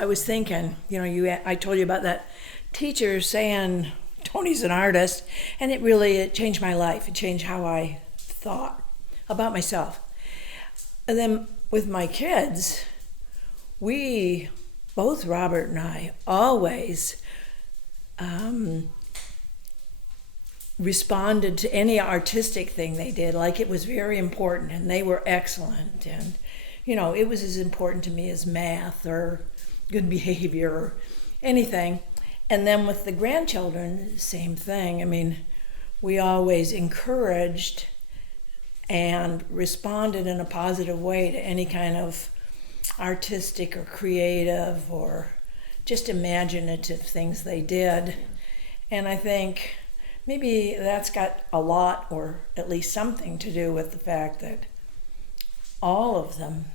I was thinking, I told you about that teacher saying Tony's an artist, and it changed my life. It changed how I thought about myself. And then with my kids, we, both Robert and I, always responded to any artistic thing they did like it was very important, and they were excellent. And, it was as important to me as math or good behavior or anything. And then with the grandchildren, same thing. I mean, we always encouraged and responded in a positive way to any kind of artistic or creative or just imaginative things they did. And I think maybe that's got a lot, or at least something, to do with the fact that all of them,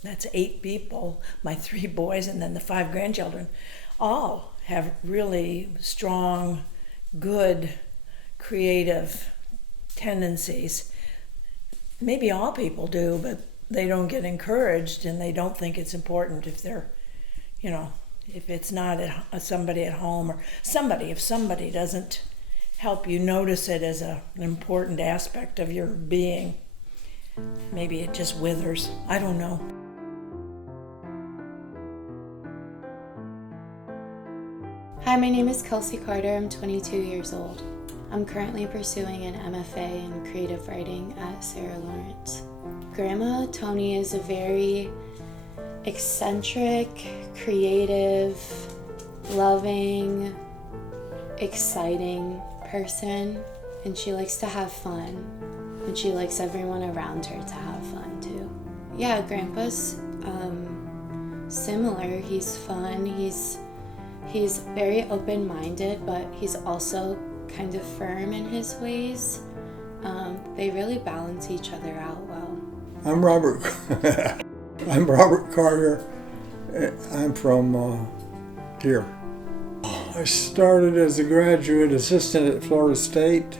that's 8 people, my 3 boys and then the 5 grandchildren, all have really strong, good, creative tendencies. Maybe all people do, but they don't get encouraged, and they don't think it's important if they're, if it's not somebody at home, or if somebody doesn't help you notice it as an important aspect of your being, maybe it just withers. I don't know. Hi, my name is Kelsey Carter. I'm 22 years old. I'm currently pursuing an MFA in creative writing at Sarah Lawrence. Grandma Tony is a very eccentric, creative, loving, exciting person, and she likes to have fun, and she likes everyone around her to have fun too. Yeah, Grandpa's similar. He's fun. He's very open-minded, but he's also kind of firm in his ways. They really balance each other out well. I'm Robert Carter. I'm from here. I started as a graduate assistant at Florida State,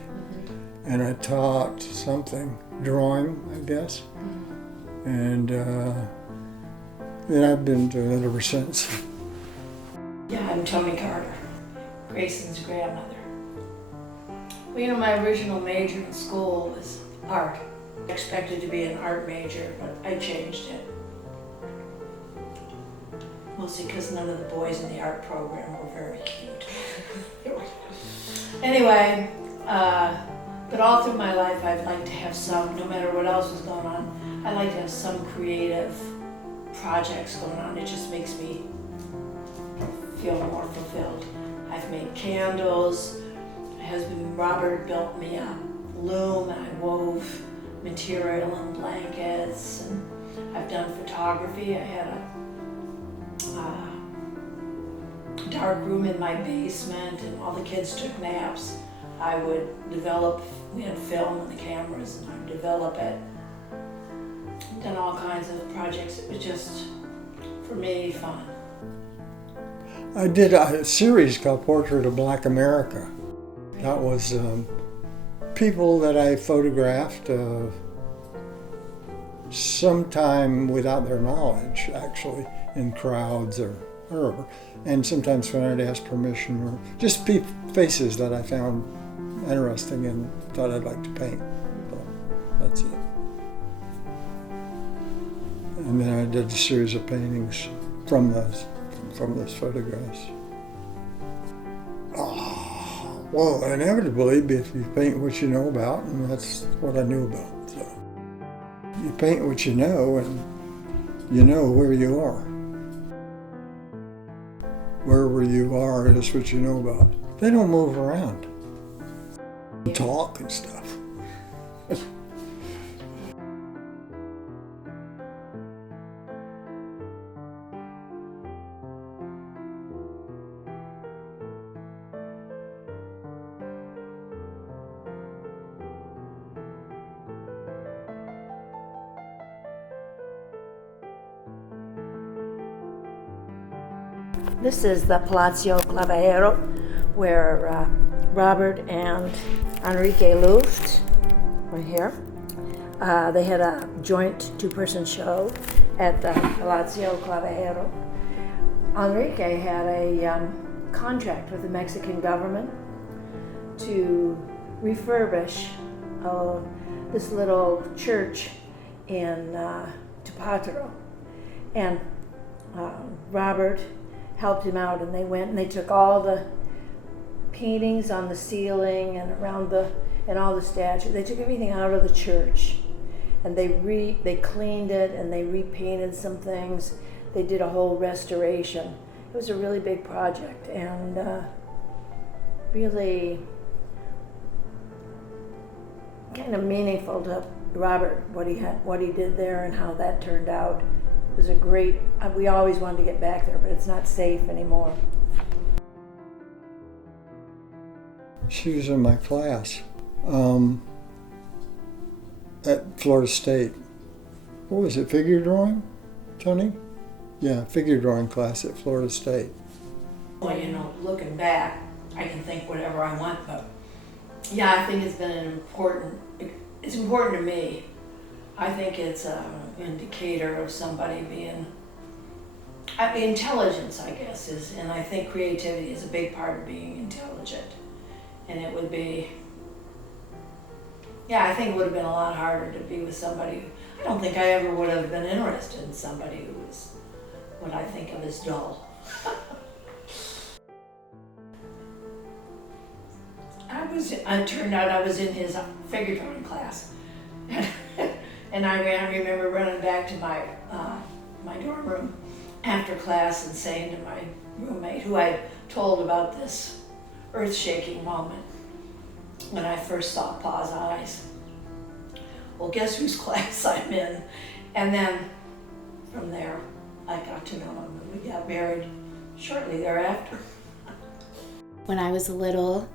and I taught something, drawing, I guess. And then I've been doing it ever since. Yeah, I'm Tony Carter, Grayson's grandmother. Well, my original major in school was art. I expected to be an art major, but I changed it. Mostly because none of the boys in the art program were very cute. Anyway, but all through my life I'd like to have some, no matter what else was going on, I'd like to have some creative projects going on. It just makes me feel more fulfilled. I've made candles. My husband Robert built me a loom, and I wove material and blankets, and I've done photography. I had a dark room in my basement, and all the kids took naps. I would develop, we had film and the cameras, and I would develop it. Done all kinds of projects. It was just, for me, fun. I did a series called Portrait of Black America. That was people that I photographed sometime without their knowledge, actually, in crowds or wherever. And sometimes when I'd ask permission, or just faces that I found interesting and thought I'd like to paint. So that's it. And then I did a series of paintings from those photographs. Oh, well, inevitably, if you paint what you know about, and that's what I knew about. So you paint what you know, and you know where you are. Wherever you are is what you know about. They don't move around, talk and stuff. This is the Palazzo Clavajero, where Robert and Enrique Luft were here. They had a joint 2-person show at the Palazzo Clavajero. Enrique had a contract with the Mexican government to refurbish this little church in Tepataro. And Robert helped him out, and they went and they took all the paintings on the ceiling and around and all the statues. They took everything out of the church, and they cleaned it and they repainted some things. They did a whole restoration. It was a really big project, and really kind of meaningful to Robert, what he did there and how that turned out. It was a great, we always wanted to get back there, but it's not safe anymore. She was in my class at Florida State. What was it, figure drawing, Tony? Yeah, figure drawing class at Florida State. Well, you know, looking back, I can think whatever I want, but yeah, I think it's been it's important to me. I think it's an indicator of somebody being, intelligence, I guess, and I think creativity is a big part of being intelligent. And it would be, I think it would have been a lot harder to be with somebody. I don't think I ever would have been interested in somebody who was what I think of as dull. It turned out I was in his figure drawing class. And I remember running back to my dorm room after class and saying to my roommate, who I told about this earth-shaking moment when I first saw Pa's eyes, well, guess whose class I'm in? And then from there, I got to know him, and we got married shortly thereafter. When I was little,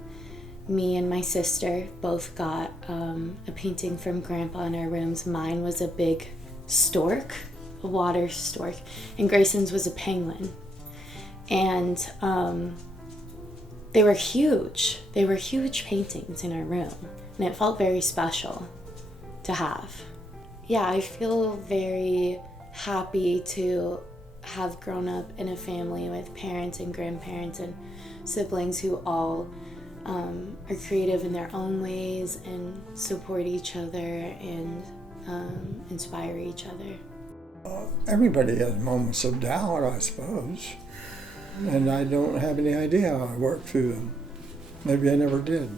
me and my sister both got a painting from Grandpa in our rooms. Mine was a big stork, a water stork, and Grayson's was a penguin. And they were huge. They were huge paintings in our room, and it felt very special to have. Yeah, I feel very happy to have grown up in a family with parents and grandparents and siblings who all are creative in their own ways and support each other and inspire each other. Everybody has moments of doubt, I suppose, and I don't have any idea how I worked through them. Maybe I never did.